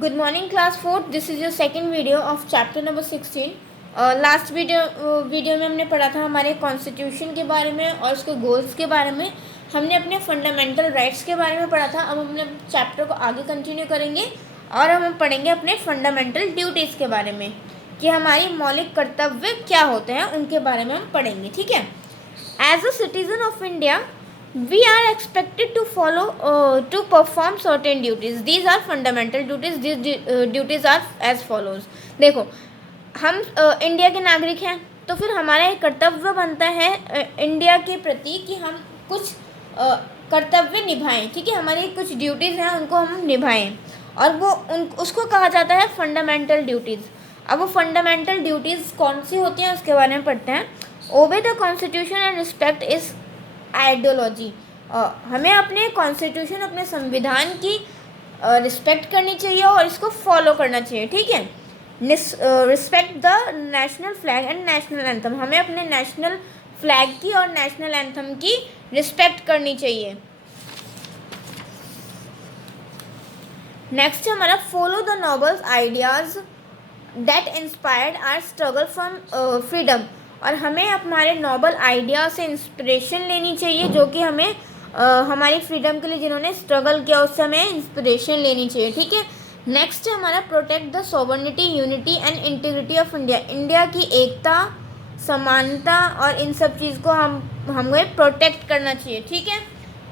Good morning, class 4th. This is your second video of chapter number 16. Last video में हमने पढ़ा था हमारे कॉन्स्टिट्यूशन के बारे में और उसके गोल्स के बारे में. हमने अपने फंडामेंटल राइट्स के बारे में पढ़ा था. अब हमने चैप्टर को आगे कंटिन्यू करेंगे और हम पढ़ेंगे अपने फंडामेंटल ड्यूटीज़ के बारे में कि हमारी मौलिक कर्तव्य क्या होते हैं, उनके बारे में हम पढ़ेंगे. ठीक है. As a citizen of India we are expected to follow to perform certain duties. These are fundamental duties. These duties are as follows. देखो, हम इंडिया के नागरिक हैं तो फिर हमारा एक कर्तव्य बनता है इंडिया के प्रति कि हम कुछ कर्तव्य निभाएं. ठीक है. हमारी कुछ ड्यूटीज़ हैं, उनको हम निभाएं और वो उसको कहा जाता है फंडामेंटल ड्यूटीज़. अब वो फंडामेंटल ड्यूटीज़ कौन सी होती हैं उसके बारे में पढ़ते हैं. Obey the constitution and respect is ideology. हमें अपने कॉन्स्टिट्यूशन, अपने संविधान की रिस्पेक्ट करनी चाहिए और इसको फॉलो करना चाहिए. ठीक है. Respect the national flag and national anthem. हमें अपने नेशनल फ्लैग की और नेशनल एंथम की रिस्पेक्ट करनी चाहिए. नेक्स्ट हमारा follow the noble ideas that inspired our struggle from freedom. और हमें हमारे नोबल आइडिया से इंस्पिरेशन लेनी चाहिए जो कि हमें हमारी फ्रीडम के लिए जिन्होंने स्ट्रगल किया उससे हमें इंस्पिरेशन लेनी चाहिए. ठीक है. नेक्स्ट है हमारा protect the sovereignty, unity and integrity of India. India की एकता, समानता और इन सब चीज़ को हमें प्रोटेक्ट करना चाहिए. ठीक है.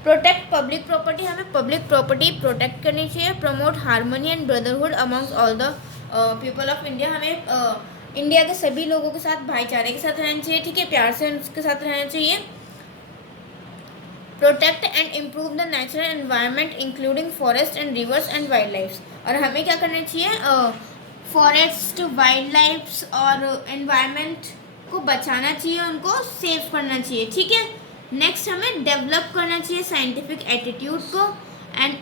Protect public property. हमें पब्लिक प्रॉपर्टी प्रोटेक्ट करनी चाहिए. Promote harmony and brotherhood amongst all the people of India. हमें इंडिया के सभी लोगों के साथ भाईचारे के साथ रहना चाहिए. ठीक है. प्यार से उनके साथ रहना चाहिए. Protect and improve the natural environment including forest and reverse and wild life. और हमें क्या करना चाहिए, फॉरेस्ट, वाइल्ड लाइफ्स और एनवायरनमेंट को बचाना चाहिए, उनको सेव करना चाहिए. ठीक है. नेक्स्ट हमें डेवलप करना चाहिए साइंटिफिक एटीट्यूड को and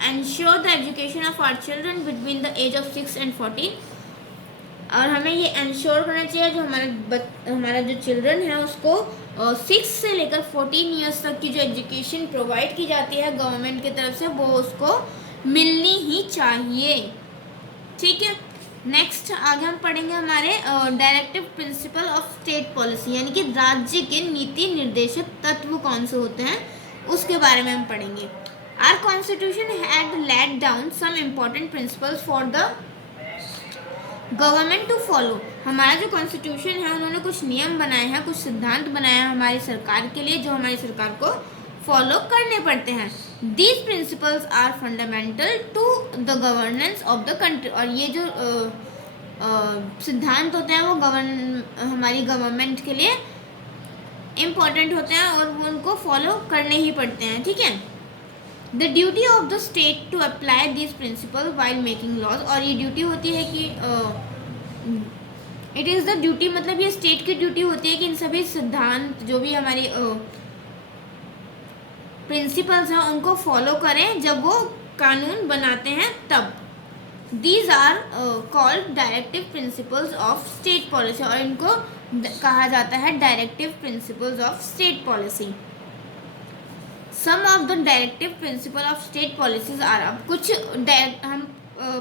ensure the education of our children between the age of 6 and 14. और हमें ये इंश्योर करना चाहिए जो हमारा जो चिल्ड्रन है उसको 6 से लेकर 14 ईयर्स तक की जो एजुकेशन प्रोवाइड की जाती है गवर्नमेंट की तरफ से वो उसको मिलनी ही चाहिए. ठीक है. नेक्स्ट आगे हम पढ़ेंगे हमारे directive principle of state policy, यानी कि राज्य के नीति निर्देशक तत्व कौन से होते हैं उसके बारे में हम पढ़ेंगे. Our constitution had laid down some important principles for the government to follow. हमारा जो कॉन्स्टिट्यूशन है उन्होंने कुछ नियम बनाए हैं, कुछ सिद्धांत बनाए हैं हमारी सरकार के लिए जो हमारी सरकार को फॉलो करने पड़ते हैं. These principles are fundamental to the governance of the country. और ये जो सिद्धांत होते हैं वो हमारी गवर्नमेंट के लिए इम्पोर्टेंट होते हैं और वो उनको फॉलो करने ही पड़ते हैं. ठीक है. The duty of the state to apply this principle while making laws. और ये ड्यूटी होती है कि इट इज़ द ड्यूटी, मतलब ये स्टेट की ड्यूटी होती है कि इन सभी सिद्धांत जो भी हमारे प्रिंसिपल्स हैं उनको फॉलो करें जब वो कानून बनाते हैं तब. These are called directive principles of state policy. और इनको कहा जाता है directive principles of state policy. Some of the directive principle of state policies are. अब कुछ हम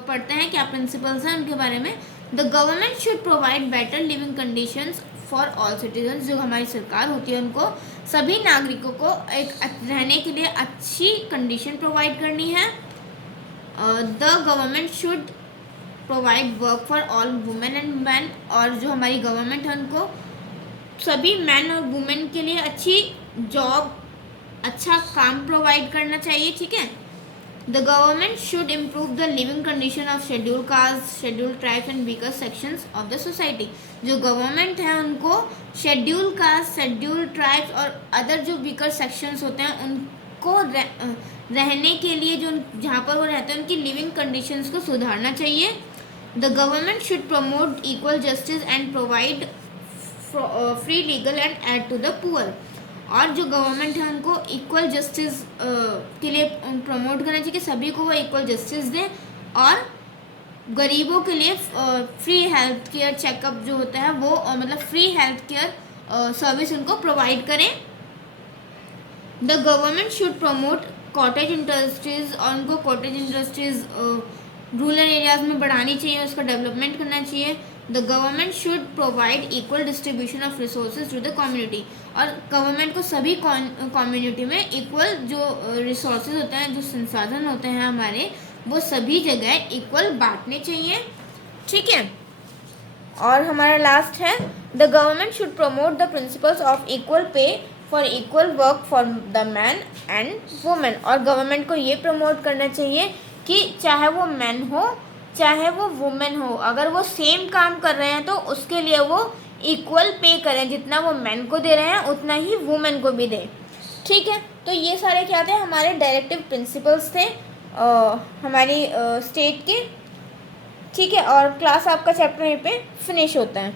पढ़ते हैं क्या प्रिंसिपल्स हैं उनके बारे में. The government should provide better living conditions for all citizens. जो हमारी सरकार होती है उनको सभी नागरिकों को एक रहने के लिए अच्छी कंडीशन प्रोवाइड करनी है. The government should provide work for all women and man. और जो हमारी गवर्नमेंट है उनको सभी मैन और वुमेन के लिए अच्छी जॉब, अच्छा काम प्रोवाइड करना चाहिए. ठीक है. The government should improve the living condition of schedule caste, schedule tribes and weaker sections of the society. जो गवर्नमेंट है उनको शेड्यूल कास्ट, शेड्यूल ट्राइब्स और अदर जो वीकर सेक्शंस होते हैं उनको रहने के लिए जो जहाँ पर वो रहते हैं उनकी लिविंग कंडीशंस को सुधारना चाहिए. The government should promote equal justice and provide free legal and aid to the poor. और जो गवर्नमेंट है उनको इक्वल जस्टिस के लिए प्रमोट करना चाहिए कि सभी को वो इक्वल जस्टिस दें और गरीबों के लिए फ्री हेल्थ केयर चेकअप जो होता है वो मतलब फ्री हेल्थ केयर सर्विस उनको प्रोवाइड करें. The government should promote cottage industries और उनको कॉटेज इंडस्ट्रीज़ रूरल एरियाज़ में बढ़ानी चाहिए, उसका डेवलपमेंट करना चाहिए। The government should provide equal distribution of resources to the community, और गवर्नमेंट को सभी कम्युनिटी में इक्वल जो रिसोर्सेज होते हैं, जो संसाधन होते हैं हमारे, वो सभी जगह इक्वल बांटने चाहिए। ठीक है, और हमारा लास्ट है the government should promote the principles of equal pay for equal work for the man and women, और गवर्नमेंट को ये प्रमोट करना चाहिए कि चाहे वो मैन हो चाहे वो वुमेन हो, अगर वो सेम काम कर रहे हैं तो उसके लिए वो इक्वल पे करें, जितना वो मैन को दे रहे हैं उतना ही वुमेन को भी दें। ठीक है, तो ये सारे क्या थे, हमारे डायरेक्टिव प्रिंसिपल्स थे हमारी स्टेट के। ठीक है, और क्लास आपका चैप्टर यहीं पे फिनिश होता है।